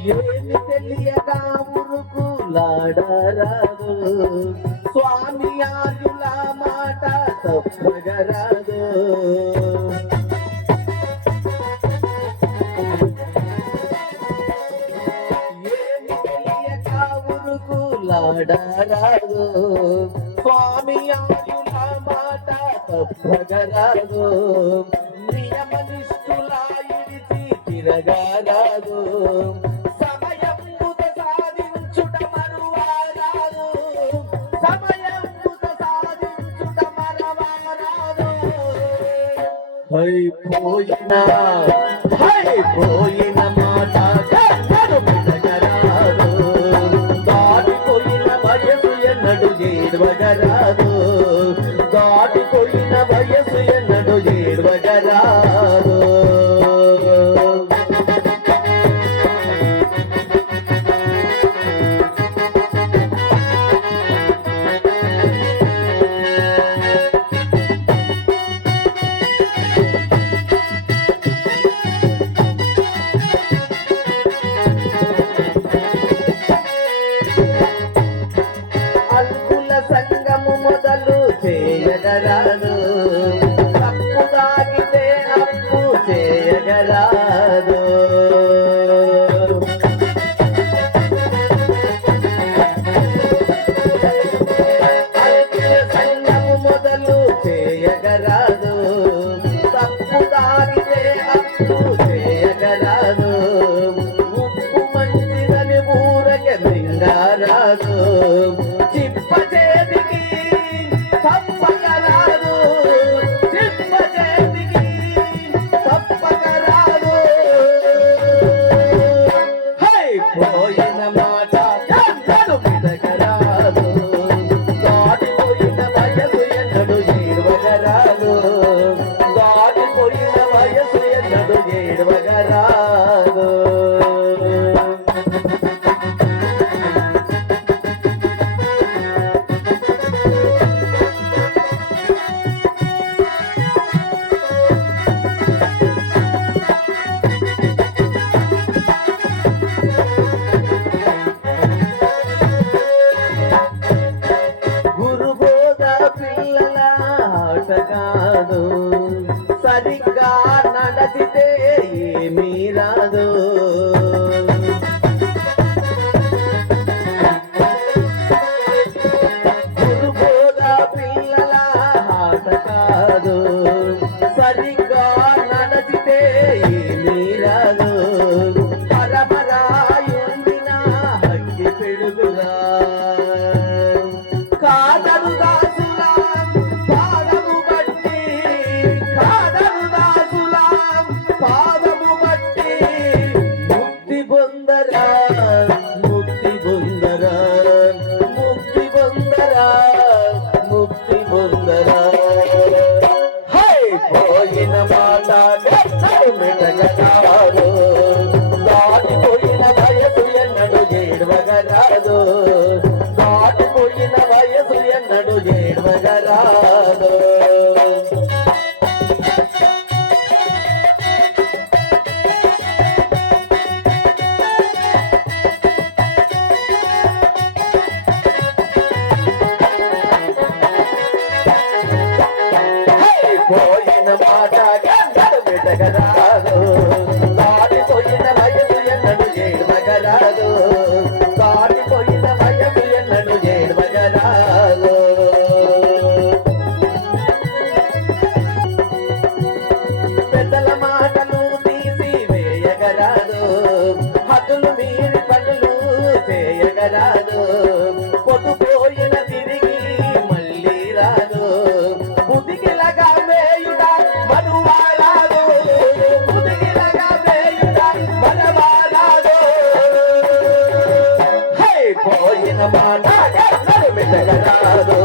ఏమి తెలియక ఉరుకులాడరాదు, స్వామి ఆయుల మాట తప్పగరాదు. ఏమి తెలియక ఉరుకులాడరాదు, స్వామి ఆయుల మాట తప్పగరాదు. నియమనిష్ఠులా ఇడిచి తిరగరాదు, సమయముత సాధించుట మరువరాదు, సమయముత సాధించుట మరవరాదు. పోయిన మాట పెడగరాదు, దాటిపోయిన వయసు ఎన్నడు ఏడవగరాదు, దాటిపోయిన వయసు ఎన్నడు ఏడవగరాదు. సంగము మొదలు చేయగరాదు, తప్పు దాగితే అప్పు చేయగరాదు. సంగము మొదలు చేయగరాదు, తప్పు దాగితే అప్పు చేయగరాదు. ఉప్పు మంచిదని ఊరకే మింగారాదు, చిప్పచేతికి తప్పగరాదు, చిప్పచేతికి తప్పగరాదు. పోయిన మాట పెడగరాదు, దాటిపోయిన వయసు ఎన్నడు ఏడవగరాదు, దాటిపోయిన వయసు ఎన్నడు ఏడవగరాదు. కాదు, సరిగ్గా నడచితే ఏమీ రాదు. గురుబోధ పిల్లల ఆట కాదు, సరిగ్గా నడచితే ఏమీ రాదు. పరమరాయుండిన హక్కి పెడుగురా, కాదరు దాసులా పాదము బట్టి, కాదరు దాసులా పాదము బట్టి, ముక్తి పొందరా, ముక్తి పొందరా, ముక్తి పొందరా, ముక్తి పొందరా. పోయిన మాట మెడగరాదు, దాటిపోయిన వయసు ఎన్నడు ఏడవగరాదు, దాటిపోయిన వయసు ఎన్నడు ఏడవగరాదు. పోయిన మాట పెడగరాదు, దాటిపోయిన వయసు ఎన్నడు ఏడవగరాదు, దాటిపోయిన వయసు ఎన్నడు ఏడవగరాదు. పెద్దల మాటలు తీసి వేయగరాదు, హద్దులు మీరి పనులు చేయగరాదు. పొద్దుపోయిన తిరిగి మళ్ళీ రాదు, బుద్ధికిలగా వేయుట మనువారాదు, బుద్ధికిలగా వేయుట మనవారాదు. పోయిన మాట మెడగరాదు,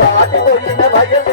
దాటిపోయిన వయసు